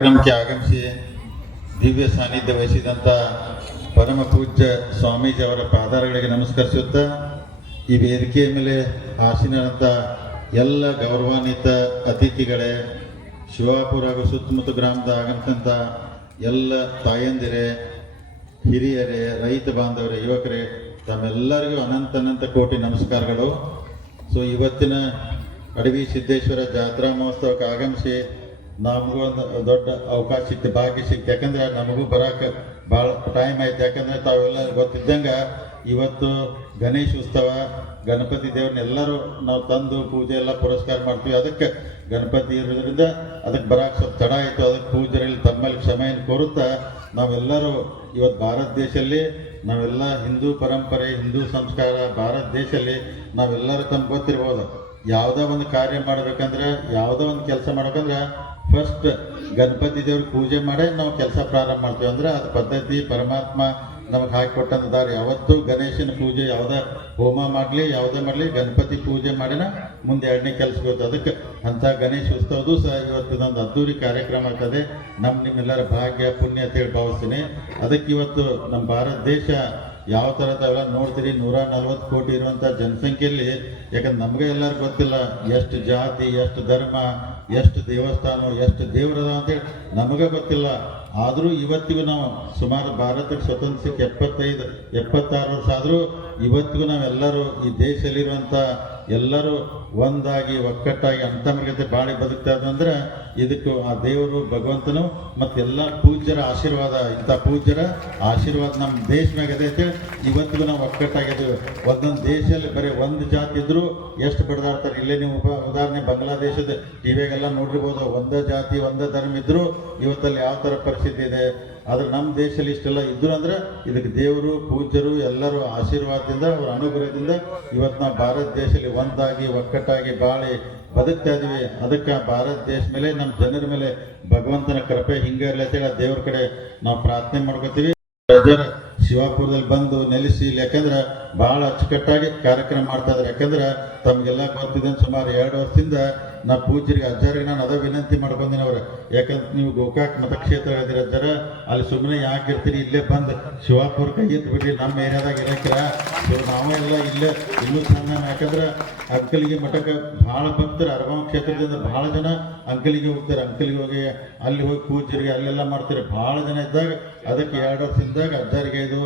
ಕಾರ್ಯಕ್ರಮಕ್ಕೆ ಆಗಮಿಸಿ ದಿವ್ಯ ಸಾನ್ನಿಧ್ಯ ವಹಿಸಿದಂಥ ಪರಮ ಪೂಜ್ಯ ಸ್ವಾಮೀಜಿ ಅವರ ಪಾದಾರಗಳಿಗೆ ನಮಸ್ಕರಿಸುತ್ತಾ, ಈ ವೇದಿಕೆಯ ಮೇಲೆ ಆಸೀನರಂಥ ಎಲ್ಲ ಗೌರವಾನ್ವಿತ ಅತಿಥಿಗಳೇ, ಶಿವಾಪುರ ಹಾಗೂ ಸುತ್ತಮುತ್ತ ಗ್ರಾಮದ ಆಗಮಿಸಿದಂಥ ಎಲ್ಲ ತಾಯಂದಿರೇ, ಹಿರಿಯರೇ, ರೈತ ಬಾಂಧವರೇ, ಯುವಕರೇ, ತಮ್ಮೆಲ್ಲರಿಗೂ ಅನಂತ ಅನಂತ ಕೋಟಿ ನಮಸ್ಕಾರಗಳು. ಸೊ ಇವತ್ತಿನ ಅಡವಿ ಸಿದ್ದೇಶ್ವರ ಜಾತ್ರಾ ಮಹೋತ್ಸವಕ್ಕೆ ಆಗಮಿಸಿ ನಮಗೂ ಒಂದು ದೊಡ್ಡ ಅವಕಾಶ ಸಿಕ್ತು ಭಾಗ್ಯ ಸಿಕ್ತು. ಯಾಕಂದ್ರೆ ನಮಗೂ ಬರಾಕ ಭಾಳ ಟೈಮ್ ಆಯ್ತು. ಯಾಕಂದ್ರೆ ತಾವೆಲ್ಲ ಗೊತ್ತಿದ್ದಂಗ ಇವತ್ತು ಗಣೇಶ ಉತ್ಸವ, ಗಣಪತಿ ದೇವ್ರನ್ನೆಲ್ಲರೂ ನಾವು ತಂದು ಪೂಜೆ ಎಲ್ಲ ಪುರಸ್ಕಾರ ಮಾಡ್ತೀವಿ. ಅದಕ್ಕೆ ಗಣಪತಿ ಇರೋದ್ರಿಂದ ಅದಕ್ಕೆ ಬರಾಕ್ ಸ್ವಲ್ಪ ತಡ ಆಯಿತು. ಅದಕ್ಕೆ ಪೂಜರಲ್ಲಿ ತಮ್ಮಲ್ಲಿ ಕ್ಷಮೆಯನ್ನು ಕೋರುತ್ತಾ ನಾವೆಲ್ಲರೂ ಇವತ್ತು ಭಾರತ ದೇಶದಲ್ಲಿ, ನಾವೆಲ್ಲ ಹಿಂದೂ ಪರಂಪರೆ, ಹಿಂದೂ ಸಂಸ್ಕಾರ, ಭಾರತ ದೇಶದಲ್ಲಿ ನಾವೆಲ್ಲರೂ ತಮ್ಗೆ ಗೊತ್ತಿರ್ಬೋದು. ಯಾವುದೋ ಒಂದು ಕಾರ್ಯ ಮಾಡ್ಬೇಕಂದ್ರೆ, ಯಾವುದೋ ಒಂದು ಕೆಲಸ ಮಾಡ್ಬೇಕಂದ್ರೆ ಫಸ್ಟ್ ಗಣಪತಿ ದೇವ್ರ ಪೂಜೆ ಮಾಡೇ ನಾವು ಕೆಲಸ ಪ್ರಾರಂಭ ಮಾಡ್ತೀವಿ ಅಂದ್ರೆ ಅದು ಪದ್ಧತಿ ಪರಮಾತ್ಮ ನಮಗೆ ಹಾಕಿಕೊಟ್ಟಂತ ದಾರಿ. ಯಾವತ್ತೂ ಗಣೇಶನ ಪೂಜೆ ಯಾವುದೇ ಹೋಮ ಮಾಡಲಿ, ಯಾವುದೇ ಮಾಡಲಿ, ಗಣಪತಿ ಪೂಜೆ ಮಾಡಿನ ಮುಂದೆ ಎರಡನೇ ಕೆಲಸಕ್ಕೆ ಹೋಗ್ತದೆ. ಅದಕ್ಕೆ ಅಂಥ ಗಣೇಶ ಉತ್ಸವದು ಸಹ ಇವತ್ತು ನಂದು ಅದ್ದೂರಿ ಕಾರ್ಯಕ್ರಮ ಆಗ್ತದೆ. ನಮ್ಮ ನಿಮ್ಮೆಲ್ಲರ ಭಾಗ್ಯ, ಪುಣ್ಯ ಅಂತೇಳಿ ಭಾವಿಸ್ತೀನಿ. ಅದಕ್ಕೆ ಇವತ್ತು ನಮ್ಮ ಭಾರತ ದೇಶ ಯಾವ ಥರ ತಾವೆಲ್ಲ ನೋಡ್ತೀರಿ? ನೂರ ನಲ್ವತ್ತು ಕೋಟಿ ಇರುವಂಥ ಜನಸಂಖ್ಯೆಯಲ್ಲಿ, ಯಾಕಂದ್ರೆ ನಮಗೆ ಎಲ್ಲರಿಗೂ ಗೊತ್ತಿಲ್ಲ, ಎಷ್ಟು ಜಾತಿ, ಎಷ್ಟು ಧರ್ಮ, ಎಷ್ಟು ದೇವಸ್ಥಾನ, ಎಷ್ಟು ದೇವರದ ಅಂತೇಳಿ ನಮಗೆ ಗೊತ್ತಿಲ್ಲ. ಆದರೂ ಇವತ್ತಿಗೂ ನಾವು ಸುಮಾರು ಭಾರತಕ್ಕೆ ಸ್ವತಂತ್ರಕ್ಕೆ ಎಪ್ಪತ್ತೈದು, ಎಪ್ಪತ್ತಾರು ವರ್ಷ ಆದರೂ ಇವತ್ತಿಗೂ ನಾವೆಲ್ಲರೂ ಈ ದೇಶದಲ್ಲಿರುವಂಥ ಎಲ್ಲರೂ ಒಂದಾಗಿ, ಒಕ್ಕಟ್ಟಾಗಿ ಅಂತರ್ಗತೆ ಬಾಳಿ ಬದುಕ್ತಾ ಅಂದ್ರೆ ಇದಕ್ಕೆ ಆ ದೇವರು, ಭಗವಂತನು ಮತ್ತು ಎಲ್ಲ ಪೂಜ್ಯರ ಆಶೀರ್ವಾದ, ಇಂಥ ಪೂಜ್ಯರ ಆಶೀರ್ವಾದ ನಮ್ಮ ದೇಶ ಮ್ಯಾಗದೆ ಅಂತೇಳಿ ಇವತ್ತಿಗೂ ನಾವು ಒಕ್ಕಟ್ಟಾಗಿದ್ದೀವಿ. ಒಂದೊಂದು ದೇಶದಲ್ಲಿ ಬರೀ ಒಂದು ಜಾತಿ ಇದ್ದರೂ ಎಷ್ಟು ಬಡದಾಡ್ತಾರೆ ಇಲ್ಲೇ ನೀವು ಉಪ ಉದಾಹರಣೆ ಬಾಂಗ್ಲಾದೇಶದ ಟಿವಿಯಾಗೆಲ್ಲ ನೋಡಿರ್ಬೋದು, ಒಂದೇ ಜಾತಿ, ಒಂದೇ ಧರ್ಮ ಇದ್ದರೂ ಇವತ್ತಲ್ಲಿ ಯಾವ ಥರ ಪರಿಸ್ಥಿತಿ ಇದೆ? ಆದರೆ ನಮ್ಮ ದೇಶದಲ್ಲಿ ಇಷ್ಟೆಲ್ಲ ಇದ್ದರು ಅಂದ್ರೆ ಇದಕ್ಕೆ ದೇವರು, ಪೂಜ್ಯರು ಎಲ್ಲರೂ ಆಶೀರ್ವಾದದಿಂದ ಅವರ ಅನುಗ್ರಹದಿಂದ ಇವತ್ತು ನಾವು ಭಾರತ ದೇಶದಲ್ಲಿ ಒಂದಾಗಿ, ಒಕ್ಕಟ್ಟಾಗಿ, ಬಾಳಿ ಬದುಕ್ತಾ ಅದಕ್ಕೆ ಭಾರತ ದೇಶ ಮೇಲೆ, ನಮ್ಮ ಜನರ ಮೇಲೆ ಭಗವಂತನ ಕೃಪೆ ಹಿಂಗೆ ಇರಲಿ ಅಂತೇಳಿ ದೇವ್ರ ಕಡೆ ನಾವು ಪ್ರಾರ್ಥನೆ ಮಾಡ್ಕೋತೀವಿ. ಶಿವಾಪುರದಲ್ಲಿ ಬಂದು ನೆಲೆಸಿ ಇಲ್ಲಿ ಯಾಕಂದ್ರೆ ಬಹಳ ಅಚ್ಚುಕಟ್ಟಾಗಿ ಕಾರ್ಯಕ್ರಮ ಮಾಡ್ತಾ ಇದ್ದಾರೆ. ಯಾಕಂದ್ರೆ ತಮಗೆಲ್ಲ ಗೊತ್ತಿದೆ ಸುಮಾರು ಎರಡು ವರ್ಷದಿಂದ ನಾ ಪೂಜ್ಯರಿಗೆ ಅಜ್ಜರಿಗೆ ನಾನು ಅದ ವಿನಂತಿ ಮಾಡ್ಕೊಂಡಿನ ಅವ್ರು ಯಾಕಂದ್ರೆ ನೀವು ಗೋಕಾಕ್ ಮತಕ್ಷೇತ್ರ ಇದ್ದೀರ ಅಜ್ಜರ, ಅಲ್ಲಿ ಸುಮ್ಮನೆ ಯಾಕೆ ಇರ್ತೀರಿ ಇಲ್ಲೇ ಬಂದು ಶಿವಾಪುರ ಕೈ ಎತ್ತು ನಮ್ಮ ಏರಿಯಾದಾಗ ಇರಕ್ಕಿರ. ಸೊ ಎಲ್ಲ ಇಲ್ಲೇ ಇನ್ನೂ ಸಣ್ಣ ಯಾಕಂದ್ರೆ ಅಂಕಲಿಗೆ ಮಠಕ್ಕೆ ಭಾಳ ಭಕ್ತರು. ಅರಬಾಮ ಕ್ಷೇತ್ರದಿಂದ ಭಾಳ ಜನ ಅಂಕಲಿಗೆ ಹೋಗ್ತಾರೆ. ಅಂಕಲಿಗೆ ಹೋಗಿ ಅಲ್ಲಿ ಹೋಗಿ ಪೂಜ್ಯರಿಗೆ ಅಲ್ಲೆಲ್ಲ ಮಾಡ್ತಾರೆ. ಭಾಳ ಜನ ಇದ್ದಾಗ, ಅದಕ್ಕೆ ಎರಡು ವರ್ಷದಿಂದಾಗ ಅಜ್ಜರಿಗೆ ಇದು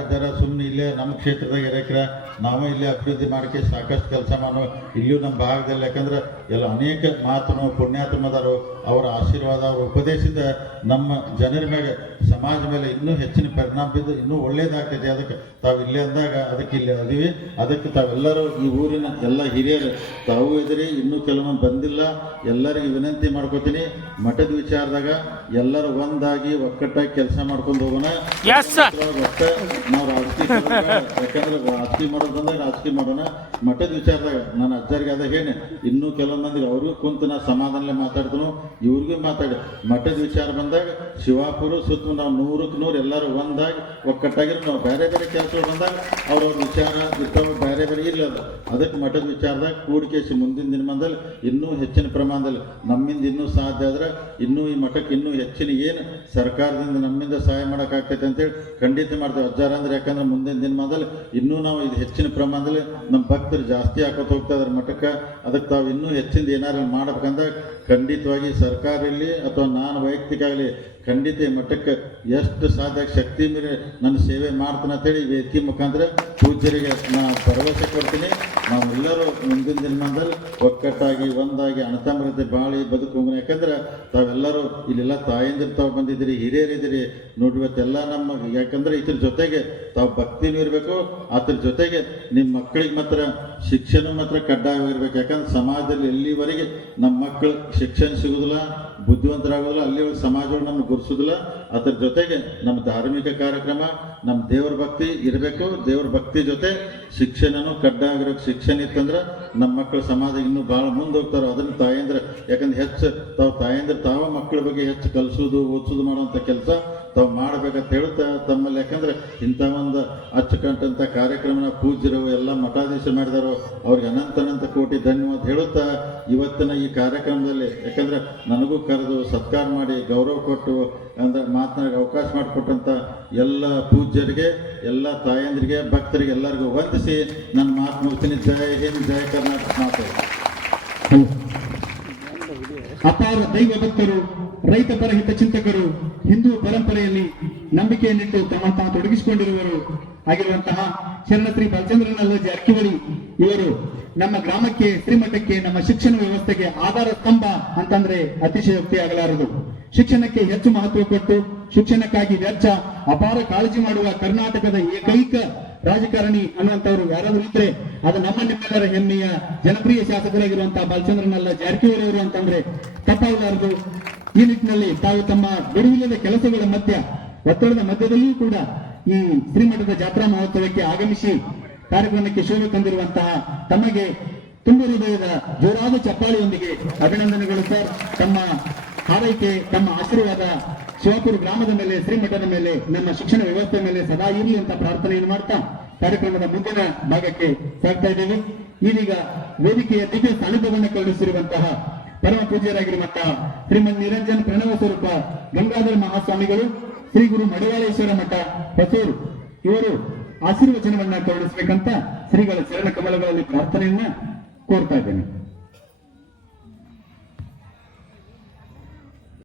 ಅಜ್ಜರ ಸುಮ್ಮನೆ ಇಲ್ಲೇ ನಮ್ಮ ಕ್ಷೇತ್ರದಾಗ ಇರಕ್ರ ನಾವು ಇಲ್ಲೇ ಅಭಿವೃದ್ಧಿ ಮಾಡೋಕ್ಕೆ ಸಾಕಷ್ಟು ಕೆಲಸ ಮಾಡೋ ಇಲ್ಲೂ ನಮ್ಮ ಭಾಗದಲ್ಲಿ ಯಾಕಂದ್ರೆ ಎಲ್ಲ ಅನೇಕ ಮಾತನು ಪುಣ್ಯಾತ್ಮದರು ಅವರ ಆಶೀರ್ವಾದ, ಅವರ ಉಪದೇಶದ ನಮ್ಮ ಜನರ ಮೇಲೆ ಸಮಾಜ ಮೇಲೆ ಇನ್ನೂ ಹೆಚ್ಚಿನ ಪರಿಣಾಮ ಬಿದ್ದು ಇನ್ನೂ ಒಳ್ಳೇದಾಗ್ತದೆ. ಅದಕ್ಕೆ ತಾವು ಇಲ್ಲೇ ಅಂದಾಗ ಅದಕ್ಕೆ ಇಲ್ಲಿ ಅದೀವಿ. ಅದಕ್ಕೆ ತಾವೆಲ್ಲರೂ ಈ ಊರಿನ ಎಲ್ಲ ಹಿರಿಯರು, ತಾವು ಇದ್ರಿ ಇನ್ನೂ ಕೆಲವೊಂದು ಬಂದಿಲ್ಲ. ಎಲ್ಲರಿಗೂ ವಿನಂತಿ ಮಾಡ್ಕೋತೀನಿ. ಮಠದ ವಿಚಾರದಾಗ ಎಲ್ಲರೂ ಒಂದಾಗಿ ಒಕ್ಕಟ್ಟಾಗಿ ಕೆಲಸ ಮಾಡ್ಕೊಂಡು ಹೋಗೋಣ. ಒಟ್ಟ ನಾವು ರಾಜಕೀಯ. ಯಾಕಂದ್ರೆ ರಾಜಕೀಯ ಮಾಡೋದು ಬಂದಾಗ ರಾಜಕೀಯ ಮಾಡೋಣ ಮಠದ ವಿಚಾರದಾಗ ನನ್ನ ಅಜ್ಜರಿಗೆ ಅದ ಹೇಳಿ, ಇನ್ನೂ ಕೆಲವೊಂದು ಮಂದಿಗೆ ಅವ್ರಿಗೂ ಕುಂತು ನಾ ಸಮಾಧಾನಲೆ ಮಾತಾಡ್ತನು, ಇವ್ರಿಗೂ ಮಾತಾಡಿ ಮಠದ ವಿಚಾರ ಬಂದಾಗ, ಶಿವಾಪುರ ಸುತ್ತ ನಾವು ನೂರಕ್ಕೆ ನೂರು ಎಲ್ಲರೂ ಒಂದಾಗಿ ಒಕ್ಕಟ್ಟಾಗಿರೋ ನಾವು ಬೇರೆ ಬೇರೆ ಕೆಲಸಗಳು ಬಂದಾಗ ಅವ್ರವ್ರ ವಿಚಾರ, ಇರ್ತಾವ, ಬೇರೆ ಬೇರೆ ಇಲ್ಲ ಅದು ಅದಕ್ಕೆ ಮಠದ ವಿಚಾರದಾಗ ಕೂಡಿಕೇಸಿ ಮುಂದಿನ ದಿನಮಾನದಲ್ಲಿ ಇನ್ನೂ ಹೆಚ್ಚಿನ ಪ್ರಮಾಣದಲ್ಲಿ, ನಮ್ಮಿಂದ ಇನ್ನೂ ಸಾಧ್ಯ ಆದ್ರೆ, ಇನ್ನೂ ಈ ಮಠಕ್ಕೆ ಇನ್ನೂ ಹೆಚ್ಚಿನ ಏನು ಸರ್ಕಾರದಿಂದ ನಮ್ಮಿಂದ ಸಹಾಯ ಮಾಡೋಕ್ಕಾಗ್ತೈತೆ ಅಂತೇಳಿ ಖಂಡಿತ ಮಾಡ್ತೇವೆ. ಅಜ್ಜಾರ ಅಂದ್ರೆ ಯಾಕಂದ್ರೆ ಮುಂದಿನ ದಿನಮಾನದಲ್ಲಿ ಇನ್ನೂ ನಾವು ಇದು ಹೆಚ್ಚಿನ ಪ್ರಮಾಣದಲ್ಲಿ ನಮ್ಮ ಭಕ್ತರು ಜಾಸ್ತಿ ಹಾಕೋತ ಹೋಗ್ತಾ ಇದಾರೆ ಮಠಕ್ಕೆ. ಅದಕ್ಕೆ ತಾವು ಇನ್ನೂ ಹೆಚ್ಚಿಂದ ಏನಾರು ಮಾಡ್ಬೇಕಂದ್ರೆ ಖಂಡಿತವಾಗಿ ಸರ್ಕಾರ ಇರಲಿ ಅಥವಾ ನಾನು ವೈಯಕ್ತಿಕ ಆಗಲಿ ಖಂಡಿತ ಈ ಮಠಕ್ಕೆ ಎಷ್ಟು ಸಾಧ್ಯ ಶಕ್ತಿ ಮೀರಿ ನನ್ನ ಸೇವೆ ಮಾಡ್ತೀನಿ ಅಂತೇಳಿ ವೇದಿಕೆ ಮುಖಾಂತರ ಪೂಜ್ಯರಿಗೆ ನಾನು ಭರವಸೆ ಕೊಡ್ತೀನಿ. ನಾವೆಲ್ಲರೂ ಮುಂದಿನ ದಿನಮಾನದಲ್ಲಿ ಒಕ್ಕಟ್ಟಾಗಿ, ಒಂದಾಗಿ ಅಣತಂಬರತೆ ಬಾಳಿ ಬದುಕು ಯಾಕಂದ್ರೆ ತಾವೆಲ್ಲರೂ ಇಲ್ಲೆಲ್ಲ ತಾಯಂದಿರು ತಾವು ಬಂದಿದ್ದೀರಿ, ಹಿರಿಯರಿದ್ದೀರಿ. ನೋಡಿ ಇವತ್ತೆಲ್ಲ ನಮ್ಮ, ಯಾಕಂದ್ರೆ ಇದ್ರ ಜೊತೆಗೆ ತಾವು ಭಕ್ತಿನೂ ಇರಬೇಕು ಅದ್ರ ಜೊತೆಗೆ ನಿಮ್ಮ ಮಕ್ಕಳಿಗೆ ಮಾತ್ರ ಶಿಕ್ಷಣ ಮಾತ್ರ ಕಡ್ಡಾಯವಾಗಿರ್ಬೇಕು ಯಾಕಂದ್ರೆ ಸಮಾಜದಲ್ಲಿ ಎಲ್ಲಿವರೆಗೆ ನಮ್ಮ ಮಕ್ಕಳು ಶಿಕ್ಷಣ ಸಿಗುದಿಲ್ಲ, ಬುದ್ಧಿವಂತರಾಗೋದಿಲ್ಲ, ಅಲ್ಲಿವರೆಗೆ ಸಮಾಜಗಳು ನಮ್ಗೆ ಗುರುಸೋದಿಲ್ಲ ಅದ್ರ ಜೊತೆಗೆ ನಮ್ಮ ಧಾರ್ಮಿಕ ಕಾರ್ಯಕ್ರಮ, ನಮ್ಮ ದೇವ್ರ ಭಕ್ತಿ ಇರಬೇಕು. ದೇವ್ರ ಭಕ್ತಿ ಜೊತೆ ಶಿಕ್ಷಣನೂ ಕಡ್ಡಾಯ ಶಿಕ್ಷಣ ಇತ್ತಂದ್ರೆ ನಮ್ಮ ಮಕ್ಕಳು ಸಮಾಜ ಇನ್ನೂ ಭಾಳ ಮುಂದೆ ಹೋಗ್ತಾರೆ ಅದನ್ನು ತಾಯಂದ್ರೆ. ಯಾಕಂದ್ರೆ ಹೆಚ್ಚು ತಾವು ತಾಯಂದ್ರೆ, ತಾವ ಮಕ್ಕಳ ಬಗ್ಗೆ ಹೆಚ್ಚು ಕಲಿಸೋದು ಓದಿಸೋದು ಮಾಡುವಂಥ ಕೆಲಸ ತಾವು ಮಾಡ್ಬೇಕಂತ ಹೇಳ್ತಾ ತಮ್ಮಲ್ಲಿ? ಯಾಕಂದ್ರೆ ಇಂಥ ಒಂದು ಅಚ್ಚುಕಟ್ಟಂಥ ಕಾರ್ಯಕ್ರಮನ ಪೂಜ್ಯರು ಎಲ್ಲ ಮಠಾಧೀಶ ಮಾಡಿದಾರೋ ಅವ್ರಿಗೆ ಅನಂತ ಅನಂತ ಕೋಟಿ ಧನ್ಯವಾದ ಹೇಳುತ್ತಾ ಇವತ್ತಿನ ಈ ಕಾರ್ಯಕ್ರಮದಲ್ಲಿ. ಯಾಕಂದ್ರೆ ನನಗೂ ಕರೆದು ಸತ್ಕಾರ ಮಾಡಿ ಗೌರವ ಕೊಟ್ಟು ಅಂದ್ರೆ ಮಾತನಾಡಿ ಅವಕಾಶ ಮಾಡಿಕೊಟ್ಟಂಥ ಎಲ್ಲ ಪೂಜ್ಯರಿಗೆ ಎಲ್ಲ ತಾಯಂದ್ರಿಗೆ ಭಕ್ತರಿಗೆ ಎಲ್ಲರಿಗೂ ವಂದಿಸಿ ನನ್ನ ಮಾತು ಮುಗಿಸ್ತೀನಿ. ಜಯ ಹಿಂದ್ ಜಯ ಕರ್ನಾಟಕ ಮಾತು. ಅಪಾರ ದೈವ ಭಕ್ತರು ರೈತ ಪರ ಹಿತಚಿಂತಕರು ಹಿಂದೂ ಪರಂಪರೆಯಲ್ಲಿ ನಂಬಿಕೆಯನ್ನಿಟ್ಟು ತಮ್ಮ ತಾವು ತೊಡಗಿಸಿಕೊಂಡಿರುವರು ಆಗಿರುವಂತಹ ಶರಣಶ್ರೀ ಬಾಲಚಂದ್ರನಲ್ಲ ಜಾರಕಿಹೊಳಿ ಇವರು ನಮ್ಮ ಗ್ರಾಮಕ್ಕೆ, ಶ್ರೀಮಠಕ್ಕೆ, ನಮ್ಮ ಶಿಕ್ಷಣ ವ್ಯವಸ್ಥೆಗೆ ಆಧಾರ ಸ್ತಂಭ ಅಂತಂದ್ರೆ ಅತಿಶಯೋಕ್ತಿ ಆಗಲಾರದು. ಶಿಕ್ಷಣಕ್ಕೆ ಹೆಚ್ಚು ಮಹತ್ವ ಕೊಟ್ಟು ಶಿಕ್ಷಣಕ್ಕಾಗಿ ವೆಚ್ಚ ಅಪಾರ ಕಾಳಜಿ ಮಾಡುವ ಕರ್ನಾಟಕದ ಏಕೈಕ ರಾಜಕಾರಣಿ ಅನ್ನುವಂಥವ್ರು ಯಾರಾದರೂ ಇದ್ರೆ ಅದು ನಮ್ಮ ನಿಮ್ಮೆಲ್ಲರ ಹೆಮ್ಮೆಯ ಜನಪ್ರಿಯ ಶಾಸಕರಾಗಿರುವಂತಹ ಬಾಲಚಂದ್ರನಲ್ಲ ಜಾರಕಿಹೊಳಿ ಅವರು ಅಂತಂದ್ರೆ ತಪ್ಪಾಗಲಾರದು. ಈ ನಿಟ್ಟಿನಲ್ಲಿ ತಾವು ತಮ್ಮ ಬಿಡುವಿಲ್ಲದ ಕೆಲಸಗಳ ಮಧ್ಯ, ಒತ್ತಡದ ಮಧ್ಯದಲ್ಲಿಯೂ ಕೂಡ ಈ ಶ್ರೀಮಠದ ಜಾತ್ರಾ ಮಹೋತ್ಸವಕ್ಕೆ ಆಗಮಿಸಿ ಕಾರ್ಯಕ್ರಮಕ್ಕೆ ಶೋಭೆ ತಂದಿರುವಂತಹ ತಮಗೆ ತುಂಬ ಹೃದಯದ ಜೋರಾದ ಚಪ್ಪಾಳಿಯೊಂದಿಗೆ ಅಭಿನಂದನೆಗಳು ಸರ್. ತಮ್ಮ ಹಾರೈಕೆ, ತಮ್ಮ ಆಶೀರ್ವಾದ ಶಿವಪುರ ಗ್ರಾಮದ ಮೇಲೆ, ಶ್ರೀಮಠದ ಮೇಲೆ, ನಮ್ಮ ಶಿಕ್ಷಣ ವ್ಯವಸ್ಥೆ ಮೇಲೆ ಸದಾ ಇರಲಿ ಅಂತ ಪ್ರಾರ್ಥನೆಯನ್ನು ಮಾಡ್ತಾ ಕಾರ್ಯಕ್ರಮದ ಮುಂದಿನ ಭಾಗಕ್ಕೆ ಸಾಗ್ತಾ ಇದ್ದೇವೆ. ಇದೀಗ ವೇದಿಕೆಯ ದಿವ್ಯ ಸಾನ್ನಿಧ್ಯವನ್ನು ಕರುಣಿಸಿರುವಂತಹ ಪರಮ ಪೂಜ್ಯರಾಗಿರುವಂತಹ ಶ್ರೀಮನ್ ನಿರಂಜನ್ ಪ್ರಣವ ಸ್ವರೂಪ ಗಂಗಾಧರ ಮಹಾಸ್ವಾಮಿಗಳು ಶ್ರೀ ಗುರು ಮಡವಾಳೇಶ್ವರ ಮಠ ಹೊಸೂರು. ಇವರು ಆಶೀರ್ವಚನವನ್ನ ಕರುಣಿಸಬೇಕಂತ ಶ್ರೀಗಳ ಚರಣ ಕಮಲಗಳಲ್ಲಿ ಪ್ರಾರ್ಥನೆಯನ್ನ ಕೋರ್ತಾ ಇದ್ದೇನೆ.